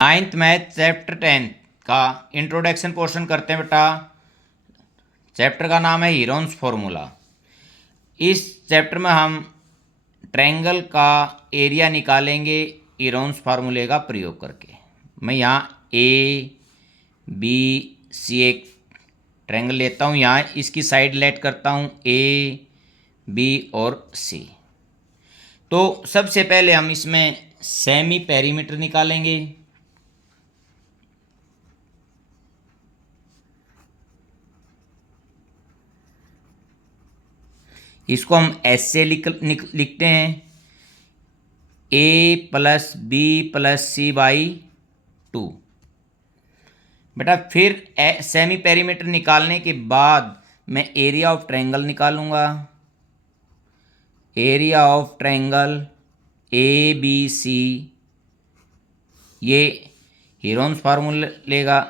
Ninth math chapter 10 का introduction portion करते हैं बेटा। चैप्टर का नाम है हीरोन्स फॉर्मूला। इस चैप्टर में हम ट्रायंगल का एरिया निकालेंगे हीरोन्स फार्मूले का प्रयोग करके। मैं यहाँ ए बी सी एक ट्रायंगल लेता हूँ, यहाँ इसकी साइड लेट करता हूँ ए बी और सी। तो सबसे पहले हम इसमें सेमी पेरीमीटर निकालेंगे। इसको हम एस से लिखते हैं A plus B plus C by 2। बेटा फिर सेमी पेरीमीटर निकालने के बाद मैं एरिया ऑफ ट्रायंगल निकालूंगा। Area of triangle A B C, ये हीरोन्स फार्मूलेगा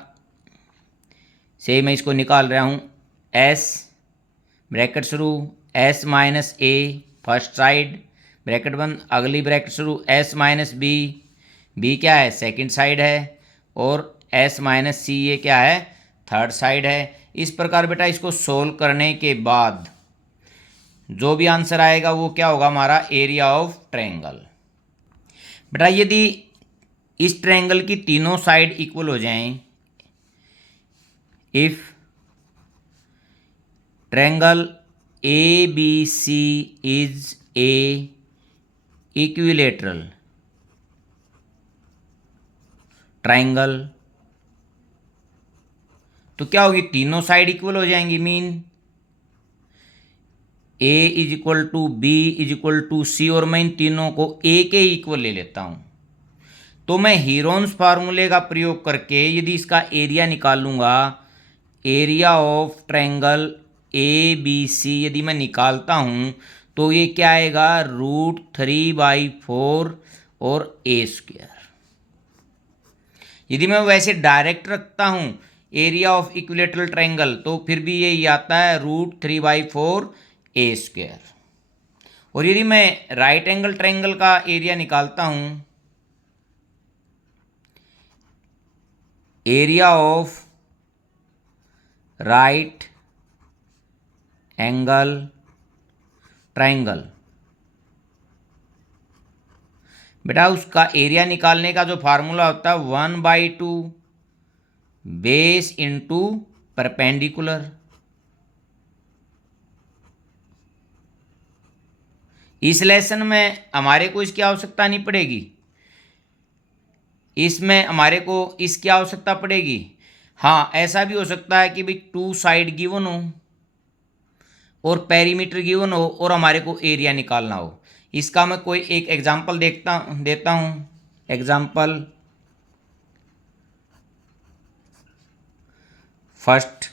से मैं इसको निकाल रहा हूँ। एस ब्रैकेट शुरू, S minus A first side bracket बंद, अगली ब्रैकेट शुरू, एस माइनस बी, बी क्या है सेकंड साइड है, और एस माइनस सी ये क्या है थर्ड साइड है। इस प्रकार बेटा इसको सोल्व करने के बाद जो भी आंसर आएगा वो क्या होगा हमारा एरिया ऑफ ट्रायंगल। बेटा यदि इस ट्रायंगल की तीनों साइड इक्वल हो जाएं, if triangle A B C is an equilateral triangle, तो क्या होगी तीनों साइड इक्वल हो जाएंगी। Mean A is equal to B is equal to C, और मैं इन तीनों को ए के इक्वल ले लेता हूं। तो मैं हीरोन्स फार्मूले का प्रयोग करके यदि इसका एरिया निकालूंगा, area of triangle A B C यदि मैं निकालता हूं तो ये क्या आएगा √3/4 और ए स्क्वायर। यदि मैं वैसे डायरेक्ट रखता हूं एरिया ऑफ इक्विलेटरल ट्रायंगल तो फिर भी यही आता है √3/4 ए स्क्वायर। और यदि मैं राइट एंगल ट्रायंगल का एरिया निकालता हूं, area of right angle triangle, बेटा उसका एरिया निकालने का जो फार्मूला होता है 1/2 बेस इंटू परपेंडिकुलर। इस लेसन में हमारे को इसकी आवश्यकता नहीं पड़ेगी, इसमें हमारे को इसकी आवश्यकता पड़ेगी। हाँ ऐसा भी हो सकता है कि भाई 2 साइड गिवन हो और पेरीमीटर गिवन हो और हमारे को एरिया निकालना हो। इसका मैं कोई एक एग्जांपल देता हूँ। एग्जांपल फर्स्ट,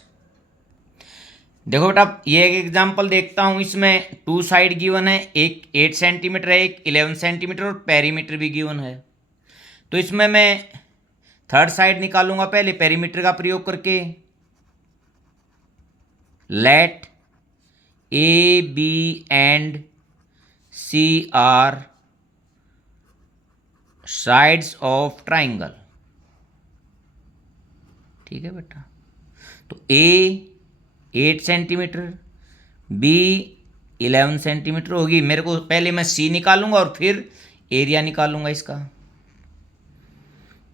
देखो बेटा ये एक एग्जांपल देखता हूँ। इसमें 2 साइड गिवन है, एक 8 सेंटीमीटर है, एक 11 सेंटीमीटर, और पेरीमीटर भी गिवन है। तो इसमें मैं थर्ड साइड निकालूंगा पहले पेरीमीटर का प्रयोग करके। Let A B and C are sides of triangle. ठीक है बेटा, तो ए 8 सेंटीमीटर, बी 11 सेंटीमीटर होगी। मेरे को पहले मैं सी निकालूंगा और फिर एरिया निकालूंगा इसका।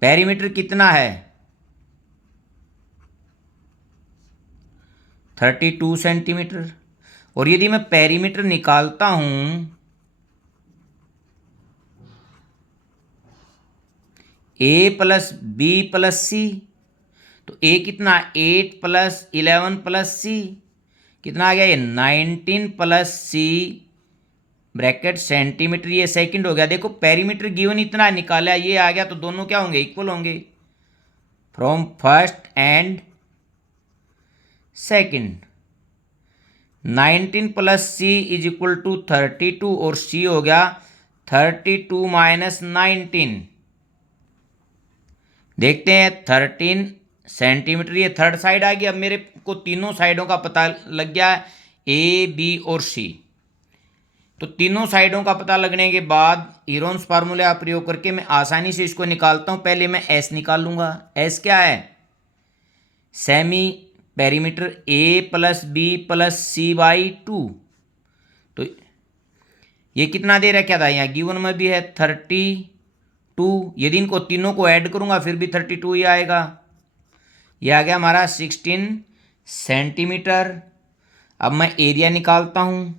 पेरीमीटर कितना है 32 सेंटीमीटर, और यदि मैं पेरीमीटर निकालता हूं ए प्लस बी प्लस सी, तो ए कितना 8 प्लस 11 प्लस सी कितना आ गया ये 19 प्लस सी ब्रैकेट सेंटीमीटर, ये सेकंड हो गया। देखो पेरीमीटर गिवन इतना निकाला, ये आ गया, तो दोनों क्या होंगे इक्वल होंगे from first and second. 19 plus C is equal to 32, और सी हो गया 32 माइनस 19। देखते हैं 13 सेंटीमीटर, ये थर्ड साइड आ गई। अब मेरे को तीनों साइडों का पता लग गया ए बी और सी। तो तीनों साइडों का पता लगने के बाद हीरोन्स फार्मूला का प्रयोग करके मैं आसानी से इसको निकालता हूं। पहले मैं एस निकाल लूंगा। एस क्या है? Semi perimeter A plus B plus C by 2। तो ये कितना दे रहा है, क्या था यहाँ गिवन में भी है 32। यदि इनको तीनों को ऐड करूंगा फिर भी 32 ही आएगा। ये आ गया हमारा 16 सेंटीमीटर। अब मैं एरिया निकालता हूं।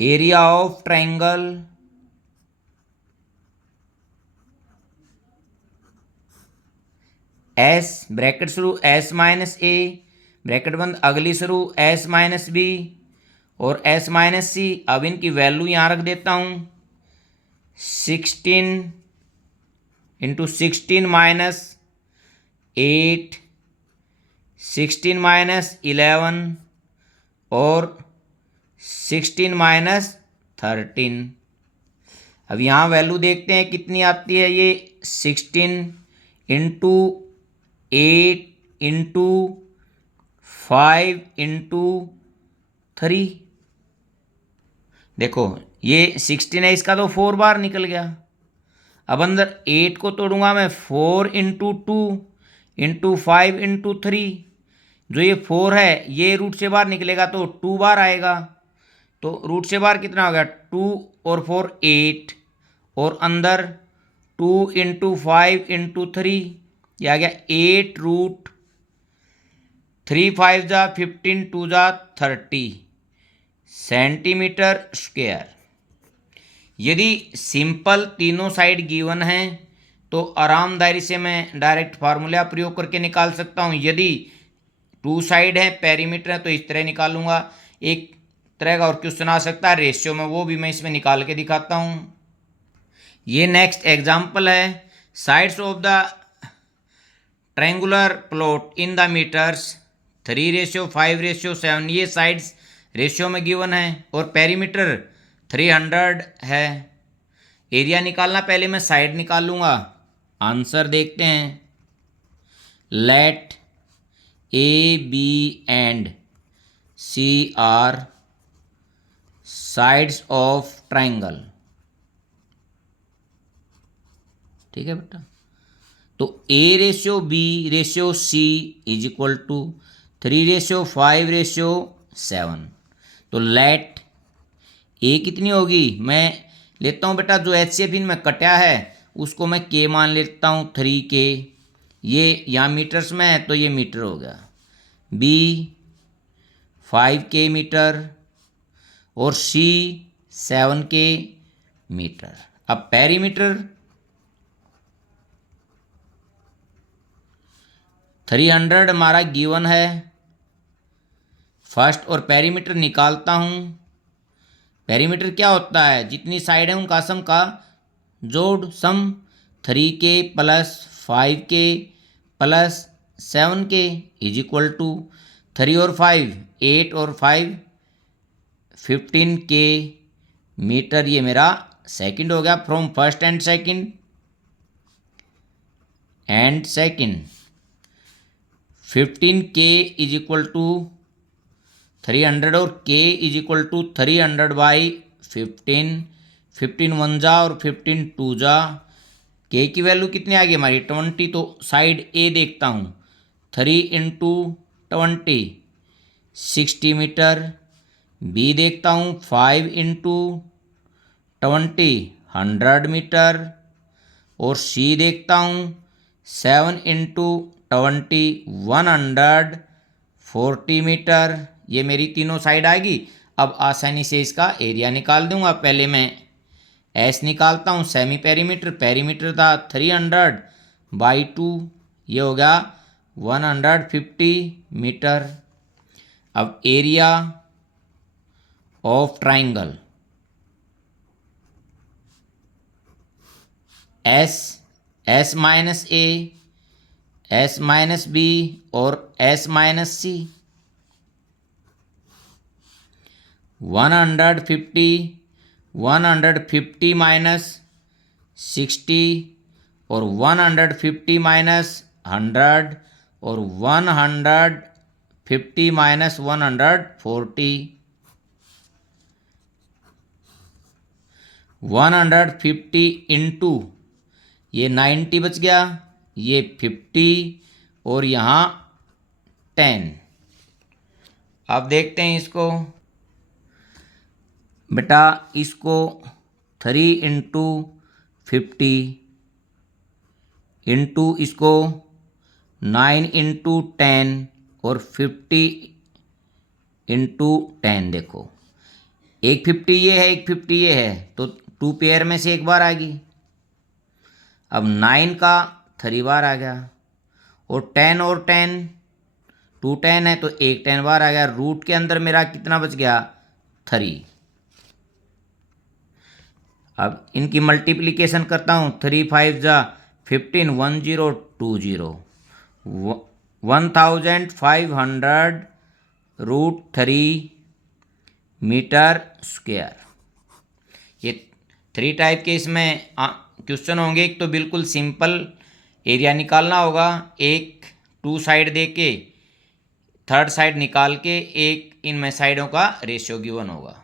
Area of triangle S, bracket शुरू एस माइनस ए, ब्रैकेट बंद अगली शुरू एस माइनस बी और एस माइनस सी। अब इनकी वैल्यू यहां रख देता हूं। 16 इंटू 16 माइनस 8, 16 माइनस 11 और 16 माइनस 13। अब यहाँ वैल्यू देखते हैं कितनी आती है। ये 16 इंटू 8 इंटू 5 इंटू 3। देखो ये 16 है, इसका तो 4 बार निकल गया। अब अंदर 8 को तोड़ूंगा मैं 4 इंटू 2 इंटू 5 इंटू 3। जो ये 4 है ये रूट से बाहर निकलेगा तो 2 बार आएगा। तो रूट से बाहर कितना हो गया? 2 और 4 8 और अंदर 2 इंटू 5 इंटू 3, ये आ गया 8 रूट 3 5 जा 15 2 जा 30 सेंटीमीटर स्क्वायर। यदि सिंपल तीनों साइड गिवन हैं तो आरामदायी से मैं डायरेक्ट फार्मूला प्रयोग करके निकाल सकता हूं। यदि टू साइड है, पेरीमीटर है, तो इस तरह निकालूंगा। एक तरह का और क्वेश्चन आ सकता है रेशियो में, वो भी मैं इसमें निकाल के दिखाता हूं। ये नेक्स्ट एग्जाम्पल है। Sides of the triangular plot in the meters 3:5:7। ये साइड्स रेशियो में गिवन है और पेरीमीटर 300 है। एरिया निकालना, पहले मैं साइड निकाल लूँगा। आंसर देखते हैं। Let A B and C are sides of triangle. ठीक है बेटा। तो A/B/C इज इक्वल टू 3:5:7। तो लेट ए कितनी होगी, मैं लेता हूँ बेटा जो HCF इनमें कटा है उसको मैं K मान लेता हूँ 3K। ये यहाँ मीटर्स में है तो ये मीटर हो गया। B 5K मीटर और C 7K मीटर। अब पेरीमीटर 300 हमारा गिवन है फर्स्ट, और पेरीमीटर निकालता हूँ। पेरीमीटर क्या होता है, जितनी साइड है उनका सम का जोड़, sum 3K plus 5K plus 7K is equal to 3 और 5 8 और 5 15K मीटर। ये मेरा सेकंड हो गया from first and second. 15K is equal to 300 और K is equal to 300 by 15। 15 1 जा और 15 2 जा। K की वैल्यू कितनी आ गई हमारी 20। तो साइड A देखता हूँ, 3 इंटू 20 60 मीटर। B देखता हूँ 5 इंटू 20 100 मीटर। और C देखता हूँ 7 इंटू 20 140 मीटर। ये मेरी तीनों साइड आएगी। अब आसानी से इसका एरिया निकाल दूंगा। पहले मैं एस निकालता हूँ। सेमी पेरीमीटर, पेरीमीटर था 300 बाई 2, ये हो गया 150 मीटर। अब area of triangle S minus A, S minus B और एस माइनस सी। 150 माइनस 60 और 150 माइनस 100 और 150 माइनस 140। 150 इंटू ये 90 बच गया, ये 50 और यहाँ 10। अब देखते हैं इसको बेटा, इसको 3 इंटू 50 इंटू इसको 9 इंटू 10 और 50 इंटू 10। देखो एक 50 ये है, एक 50 ये है, तो 2 पेयर में से एक बार आ गई। अब 9 का 3 बार आ गया और 10 और 10 2 10 है तो एक 10 बार आ गया। रूट के अंदर मेरा कितना बच गया? 3। अब इनकी मल्टीप्लिकेशन करता हूँ। 3 5 जा 15, 1020 1500 √3 मीटर स्क्वायर। ये 3 टाइप के इसमें क्वेश्चन होंगे। एक तो बिल्कुल सिंपल एरिया निकालना होगा, एक 2 साइड दे के 3rd साइड निकाल के एक इनमें साइडों का रेशियो गिवन होगा।